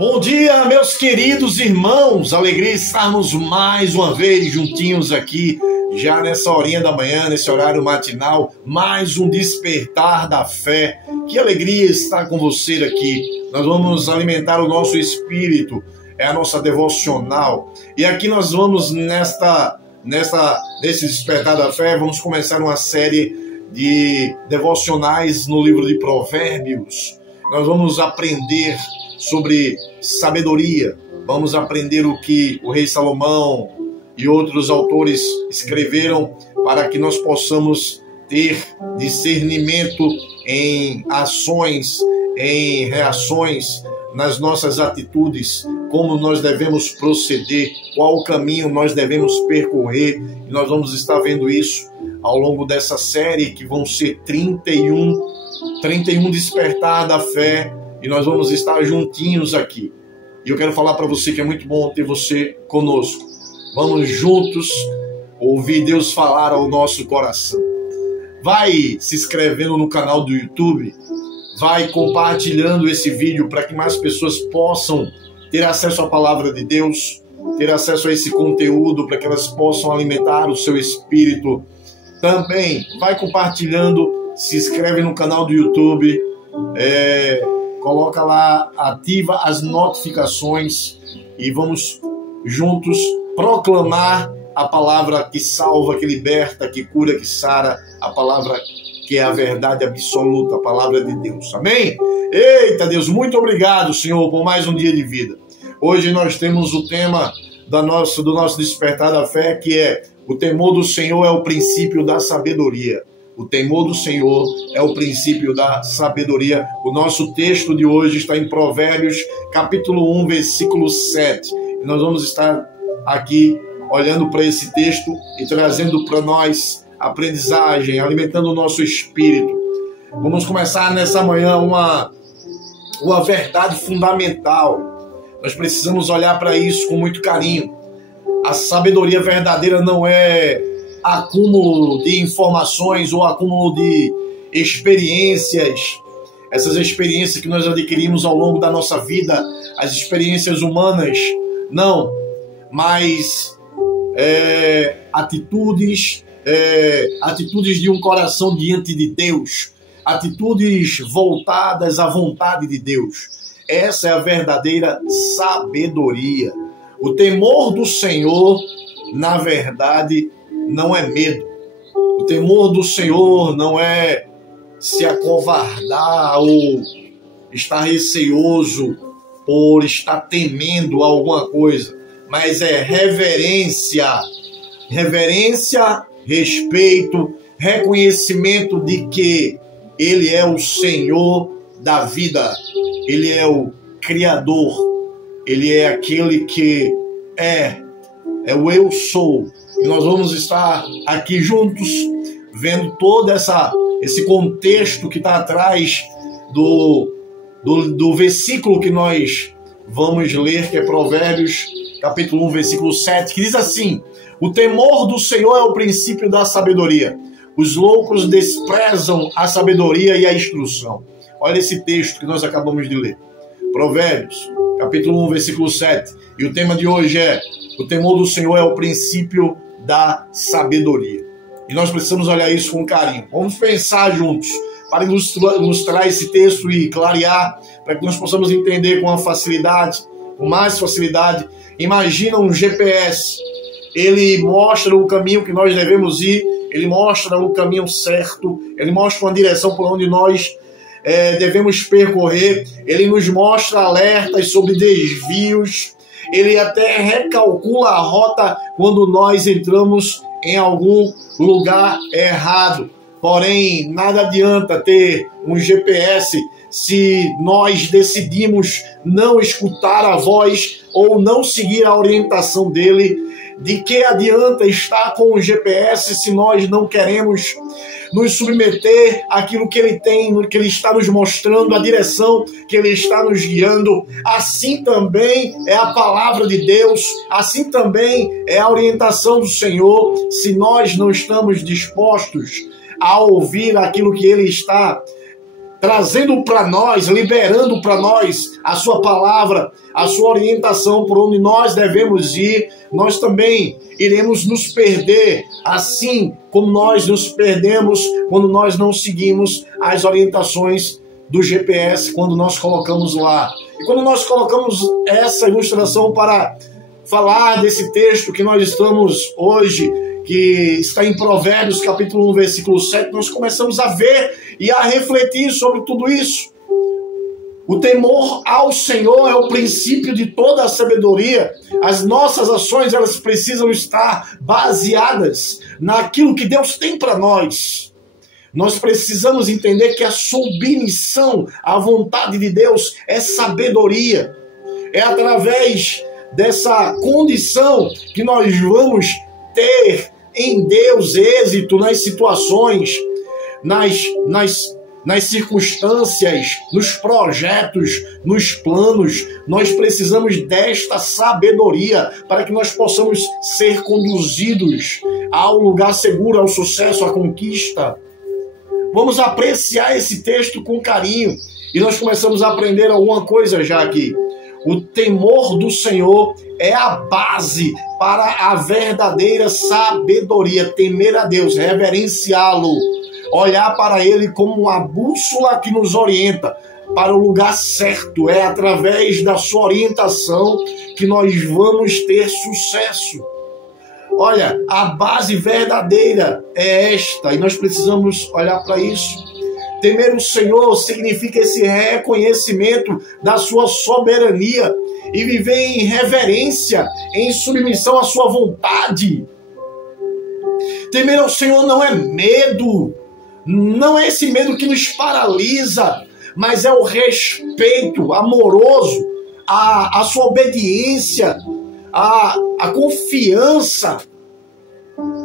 Bom dia, meus queridos irmãos, alegria estarmos mais uma vez juntinhos aqui, já nessa horinha da manhã, nesse horário matinal, mais um despertar da fé. Que alegria estar com você aqui. Nós vamos alimentar o nosso espírito, é a nossa devocional. E aqui nós vamos nesse despertar da fé, vamos começar uma série de devocionais no livro de Provérbios. Nós vamos aprender sobre sabedoria, vamos aprender o que o rei Salomão e outros autores escreveram para que nós possamos ter discernimento em ações, em reações, nas nossas atitudes, como nós devemos proceder, qual o caminho nós devemos percorrer. E nós vamos estar vendo isso ao longo dessa série, que vão ser 31 despertar da fé, e nós vamos estar juntinhos aqui. E eu quero falar para você que é muito bom ter você conosco. Vamos juntos ouvir Deus falar ao nosso coração. Vai se inscrevendo no canal do YouTube, vai compartilhando esse vídeo para que mais pessoas possam ter acesso à palavra de Deus, ter acesso a esse conteúdo, para que elas possam alimentar o seu espírito. Também vai compartilhando, se inscreve no canal do YouTube, coloca lá, ativa as notificações e vamos juntos proclamar a palavra que salva, que liberta, que cura, que sara, a palavra que é a verdade absoluta, a palavra de Deus. Amém? Eita Deus, muito obrigado, Senhor, por mais um dia de vida. Hoje nós temos o tema do nosso despertar da fé, que é: o temor do Senhor é o princípio da sabedoria. O temor do Senhor é o princípio da sabedoria. O nosso texto de hoje está em Provérbios, capítulo 1, versículo 7. E nós vamos estar aqui olhando para esse texto e trazendo para nós aprendizagem, alimentando o nosso espírito. Vamos começar nessa manhã uma verdade fundamental. Nós precisamos olhar para isso com muito carinho. A sabedoria verdadeira não é acúmulo de informações ou acúmulo de experiências, essas experiências que nós adquirimos ao longo da nossa vida, as experiências humanas, não, mas atitudes de um coração diante de Deus, atitudes voltadas à vontade de Deus. Essa é a verdadeira sabedoria. O temor do Senhor, na verdade, não é medo. O temor do Senhor não é se acovardar ou estar receoso por estar temendo alguma coisa, mas é reverência, respeito, reconhecimento de que Ele é o Senhor da vida, Ele é o Criador, Ele é aquele que é o eu sou. E nós vamos estar aqui juntos, vendo todo esse contexto que está atrás do versículo que nós vamos ler, que é Provérbios, capítulo 1, versículo 7, que diz assim: o temor do Senhor é o princípio da sabedoria. Os loucos desprezam a sabedoria e a instrução. Olha esse texto que nós acabamos de ler. Provérbios, capítulo 1, versículo 7. E o tema de hoje é: o temor do Senhor é o princípio da sabedoria. E nós precisamos olhar isso com carinho. Vamos pensar juntos para ilustrar esse texto e clarear, para que nós possamos entender com mais facilidade. Imagina um GPS. Ele mostra o caminho que nós devemos ir, ele mostra o caminho certo, ele mostra uma direção por onde nós devemos percorrer, ele nos mostra alertas sobre desvios, ele até recalcula a rota quando nós entramos em algum lugar errado. Porém, nada adianta ter um GPS se nós decidimos não escutar a voz ou não seguir a orientação dele. De que adianta estar com o GPS se nós não queremos nos submeter àquilo que ele tem, que ele está nos mostrando, a direção que ele está nos guiando? Assim também é a palavra de Deus, assim também é a orientação do Senhor. Se nós não estamos dispostos a ouvir aquilo que ele está trazendo para nós, liberando para nós a sua palavra, a sua orientação por onde nós devemos ir, nós também iremos nos perder, assim como nós nos perdemos quando nós não seguimos as orientações do GPS, quando nós colocamos lá. E quando nós colocamos essa ilustração para falar desse texto que nós estamos hoje, que está em Provérbios, capítulo 1, versículo 7, nós começamos a ver e a refletir sobre tudo isso. O temor ao Senhor é o princípio de toda a sabedoria. As nossas ações, elas precisam estar baseadas naquilo que Deus tem para nós. Nós precisamos entender que a submissão à vontade de Deus é sabedoria. É através dessa condição que nós vamos ter em Deus êxito nas situações, nas circunstâncias, nos projetos, nos planos. Nós precisamos desta sabedoria para que nós possamos ser conduzidos ao lugar seguro, ao sucesso, à conquista. Vamos apreciar esse texto com carinho e nós começamos a aprender alguma coisa já aqui. O temor do Senhor é a base para a verdadeira sabedoria. Temer a Deus, reverenciá-lo, olhar para Ele como uma bússola que nos orienta para o lugar certo. É através da sua orientação que nós vamos ter sucesso. Olha, a base verdadeira é esta e nós precisamos olhar para isso. Temer o Senhor significa esse reconhecimento da sua soberania e viver em reverência, em submissão à sua vontade. Temer ao Senhor não é medo, não é esse medo que nos paralisa, mas é o respeito amoroso, a sua obediência, a confiança.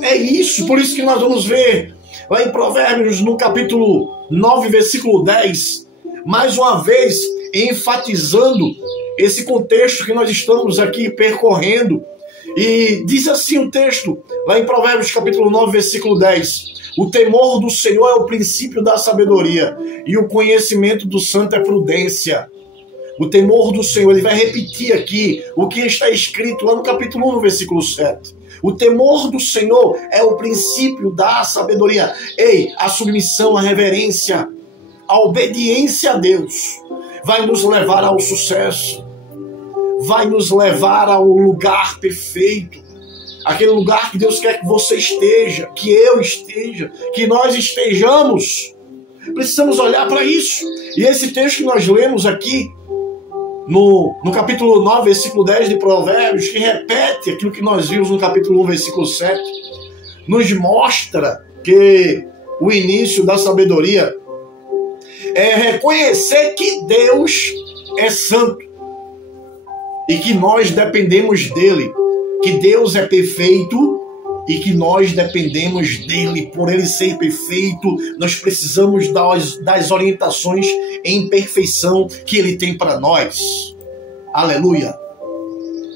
É isso, por isso que nós vamos ver lá em Provérbios, no capítulo 9, versículo 10, mais uma vez enfatizando esse contexto que nós estamos aqui percorrendo. E diz assim o texto, lá em Provérbios, capítulo 9, versículo 10: o temor do Senhor é o princípio da sabedoria, e o conhecimento do santo é prudência. O temor do Senhor, ele vai repetir aqui o que está escrito lá no capítulo 1, no versículo 7. O temor do Senhor é o princípio da sabedoria. Ei, a submissão, a reverência, a obediência a Deus vai nos levar ao sucesso, vai nos levar ao lugar perfeito, aquele lugar que Deus quer que você esteja, que eu esteja, que nós estejamos. Precisamos olhar para isso. E esse texto que nós lemos aqui, no capítulo 9, versículo 10 de Provérbios, que repete aquilo que nós vimos no capítulo 1, versículo 7, nos mostra que o início da sabedoria é reconhecer que Deus é santo e que nós dependemos dele, que Deus é perfeito e que nós dependemos dele. Por ele ser perfeito, nós precisamos das orientações em perfeição que ele tem para nós. Aleluia!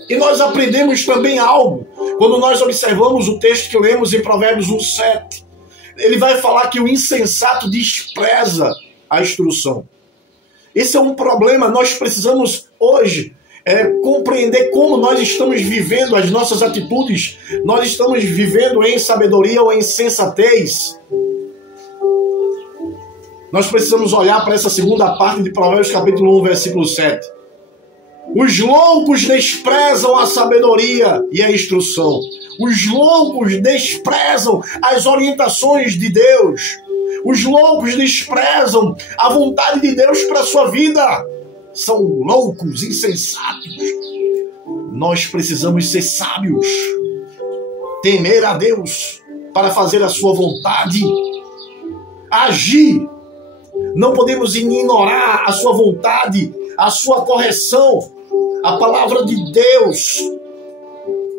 E nós aprendemos também algo quando nós observamos o texto que lemos em Provérbios 1:7. Ele vai falar que o insensato despreza a instrução. Esse é um problema. Nós precisamos hoje compreender como nós estamos vivendo as nossas atitudes. Nós estamos vivendo em sabedoria ou em sensatez? Nós precisamos olhar para essa segunda parte de Provérbios capítulo 1, versículo 7. Os loucos desprezam a sabedoria e a instrução. Os loucos desprezam as orientações de Deus. Os loucos desprezam a vontade de Deus para a sua vida. São loucos, insensatos. Nós precisamos ser sábios, temer a Deus para fazer a sua vontade, agir. Não podemos ignorar a sua vontade, a sua correção, a palavra de Deus,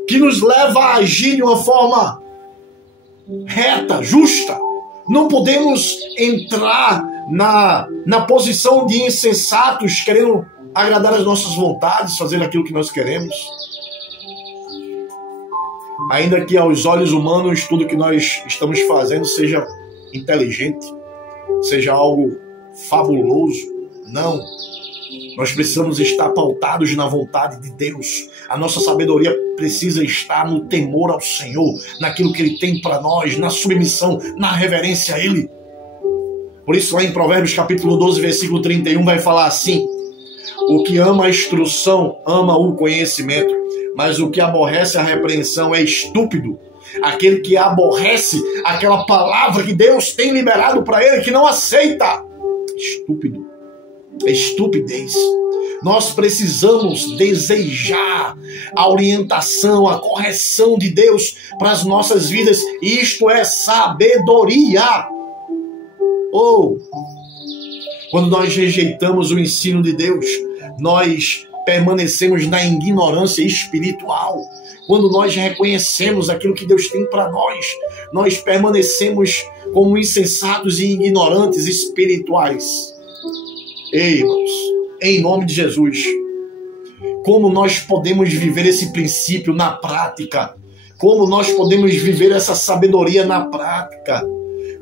que nos leva a agir de uma forma reta, justa. Não podemos entrar na posição de insensatos, querendo agradar as nossas vontades, fazer aquilo que nós queremos. Ainda que aos olhos humanos tudo que nós estamos fazendo seja inteligente, seja algo fabuloso. Não. Nós precisamos estar pautados na vontade de Deus. A nossa sabedoria precisa estar no temor ao Senhor, naquilo que Ele tem para nós, na submissão, na reverência a Ele. Por isso lá em Provérbios capítulo 12, versículo 31, vai falar assim: o que ama a instrução, ama o conhecimento, mas o que aborrece a repreensão é estúpido. Aquele que aborrece aquela palavra que Deus tem liberado para ele, que não aceita. Estúpido. É estupidez. Nós precisamos desejar a orientação, a correção de Deus para as nossas vidas. Isto é sabedoria. Quando nós rejeitamos o ensino de Deus, nós permanecemos na ignorância espiritual. Quando nós reconhecemos aquilo que Deus tem para nós, nós permanecemos como insensatos e ignorantes espirituais. Ei, irmãos, em nome de Jesus, como nós podemos viver esse princípio na prática? Como nós podemos viver essa sabedoria na prática?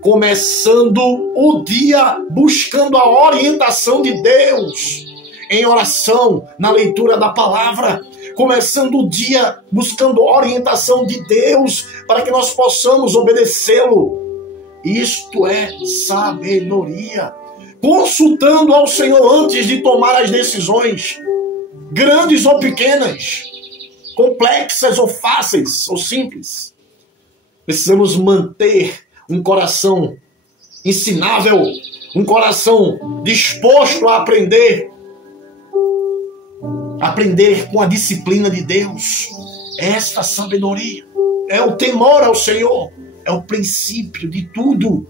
Começando o dia buscando a orientação de Deus, em oração, na leitura da palavra, começando o dia buscando a orientação de Deus, para que nós possamos obedecê-lo. Isto é sabedoria. Consultando ao Senhor antes de tomar as decisões, grandes ou pequenas, complexas ou fáceis ou simples. Precisamos manter um coração ensinável, um coração disposto a aprender com a disciplina de Deus. Esta sabedoria é o temor ao Senhor, é o princípio de tudo.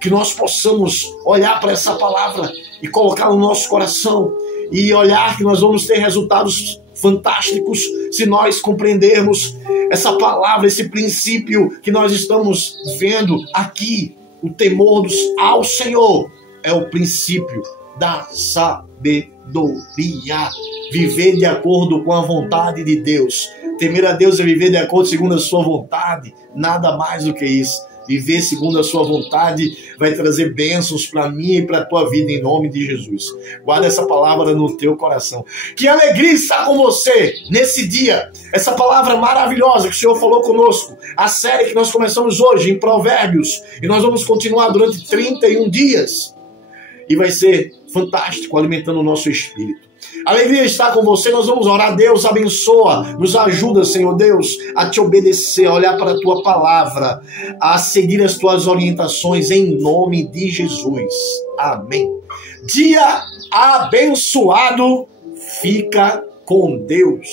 Que nós possamos olhar para essa palavra e colocar no nosso coração e olhar que nós vamos ter resultados fantásticos se nós compreendermos essa palavra, esse princípio que nós estamos vendo aqui. O temor ao Senhor é o princípio da sabedoria. Viver de acordo com a vontade de Deus. Temer a Deus é viver de acordo segundo a sua vontade. Nada mais do que isso. Viver segundo a sua vontade vai trazer bênçãos para mim e para a tua vida, em nome de Jesus. Guarda essa palavra no teu coração. Que alegria estar com você nesse dia. Essa palavra maravilhosa que o Senhor falou conosco. A série que nós começamos hoje em Provérbios. E nós vamos continuar durante 31 dias. E vai ser fantástico, alimentando o nosso espírito. Alegria estar com você, nós vamos orar. Deus abençoa, nos ajuda, Senhor Deus, a te obedecer, a olhar para a tua palavra, a seguir as tuas orientações, em nome de Jesus. Amém. Dia abençoado, fica com Deus.